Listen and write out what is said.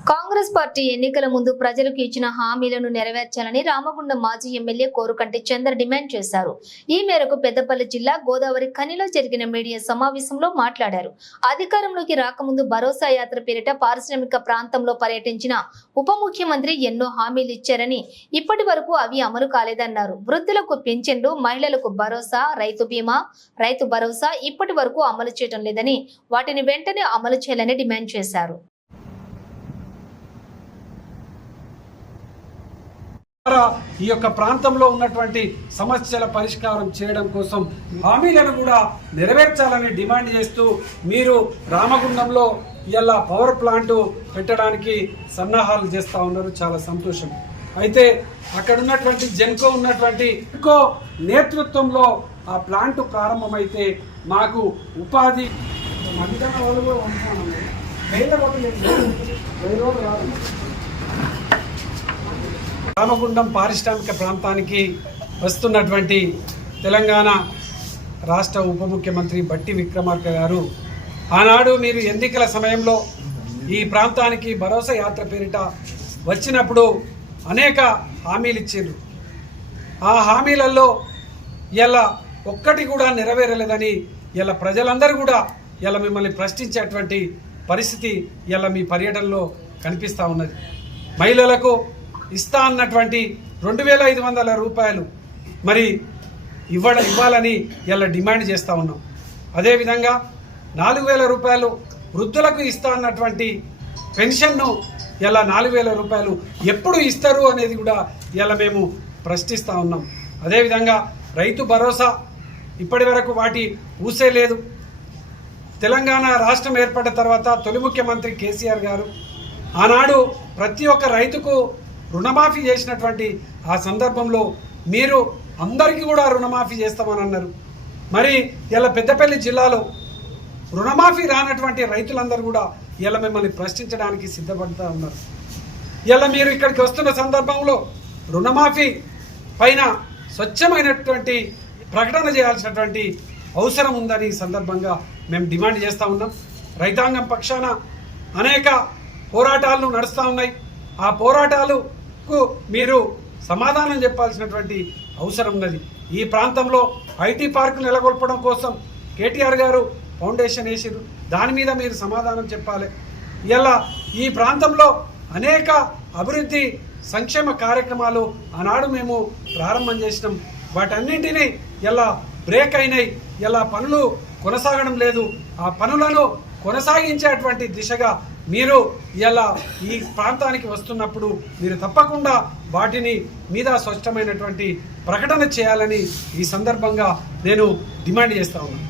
Congress party ఎన్నికల ముందు ప్రజలకు ఇచ్చిన హామీలను నెరవేర్చాలని రామగుండం మాజీ ఎమ్మెల్యే కోరుకంటి చంద్ర డిమాండ్ చేశారు. ఈ మేరకు పెద్దపల్లి జిల్లా గోదావరి ఖనిలో జరిగిన మీడియా సమావేశంలో మాట్లాడారు. అధికారంలోకి రాకముందు భరోసా యాత్ర పేరిట పారిశ్రామిక ప్రాంతంలో పర్యటించిన ఉప ముఖ్యమంత్రి ఎన్నో హామీలు ఇచ్చారని, ఇప్పటి వరకు అవి అమలు కాలేదన్నారు. వృద్ధులకు పింఛన్లు, మహిళలకు భరోసా, రైతు బీమా, రైతు భరోసా ఇప్పటి వరకు అమలు చేయడం లేదని, వాటిని వెంటనే అమలు చేయాలని డిమాండ్ చేశారు. ఈ యొక్క ప్రాంతంలో ఉన్నటువంటి సమస్యల పరిష్కారం చేయడం కోసం హామీలను కూడా నెరవేర్చాలని డిమాండ్ చేస్తూ మీరు రామగుండంలో ఇలా పవర్ ప్లాంట్ పెట్టడానికి సన్నాహాలు చేస్తూ ఉన్నారు. చాలా సంతోషం. అయితే అక్కడ ఉన్నటువంటి జెన్కో నేతృత్వంలో ఆ ప్లాంట్ ప్రారంభమైతే మాకు ఉపాధి రామగుండం పారిశ్రామిక ప్రాంతానికి వస్తున్నటువంటి తెలంగాణ రాష్ట్ర ఉప ముఖ్యమంత్రి బట్టి విక్రమార్క గారు ఆనాడు మీరు ఎన్నికల సమయంలో ఈ ప్రాంతానికి భరోసా యాత్ర పేరిట వచ్చినప్పుడు అనేక హామీలు ఇచ్చారు. ఆ హామీలలో ఇలా ఒక్కటి కూడా నెరవేరలేదని ఇలా ప్రజలందరూ కూడా ఇలా మిమ్మల్ని ప్రశ్నించేటువంటి పరిస్థితి ఇలా మీ పర్యటనలో కనిపిస్తూ ఉన్నది. మహిళలకు ఇస్తా అన్నటువంటి 2500 రూపాయలు మరి ఇవ్వాలని ఇలా డిమాండ్ చేస్తూ ఉన్నాం. అదేవిధంగా 4000 రూపాయలు వృద్ధులకు ఇస్తా అన్నటువంటి పెన్షన్ను ఇలా 4000 రూపాయలు ఎప్పుడు ఇస్తారు అనేది కూడా ఇలా మేము ప్రశ్నిస్తూ ఉన్నాం. అదేవిధంగా రైతు భరోసా ఇప్పటి వరకు వాటి ఊసే లేదు. తెలంగాణ రాష్ట్రం ఏర్పడిన తర్వాత తొలి ముఖ్యమంత్రి కేసీఆర్ గారు ఆనాడు ప్రతి ఒక్క రైతుకు రుణమాఫీ చేసినటువంటి ఆ సందర్భంలో మీరు అందరికీ కూడా రుణమాఫీ చేస్తామని అన్నారు. మరి ఇలా పెద్దపల్లి జిల్లాలో రుణమాఫీ రానటువంటి రైతులందరూ కూడా ఇలా మిమ్మల్ని ప్రశ్నించడానికి సిద్ధపడుతూ ఉన్నారు. ఇలా మీరు ఇక్కడికి వస్తున్న సందర్భంలో రుణమాఫీ పైన స్వచ్ఛమైనటువంటి ప్రకటన చేయాల్సినటువంటి అవసరం ఉందని ఈ సందర్భంగా మేము డిమాండ్ చేస్తూ ఉన్నాం. రైతాంగం పక్షాన అనేక పోరాటాలు నడుస్తూ ఉన్నాయి. ఆ పోరాటాలకు మీరు సమాధానం చెప్పాల్సినటువంటి అవసరం ఉన్నది. ఈ ప్రాంతంలో ఐటీ పార్కు నెలకొల్పడం కోసం కేటీఆర్ గారు ఫౌండేషన్ వేసారు. దాని మీద మీరు సమాధానం చెప్పాలి. ఇలా ఈ ప్రాంతంలో అనేక అభివృద్ధి సంక్షేమ కార్యక్రమాలు ఆనాడు మేము ప్రారంభం చేసినాం. వాటన్నింటినీ ఇలా బ్రేక్ అయినాయి. ఇలా పనులు కొనసాగడం లేదు. ఆ పనులను కొనసాగించేటువంటి దిశగా మీరు ఇలా ఈ ప్రాంతానికి వస్తున్నప్పుడు మీరు తప్పకుండా వాటిని మీద స్పష్టమైనటువంటి ప్రకటన చేయాలని ఈ సందర్భంగా నేను డిమాండ్ చేస్తా ఉన్నాను.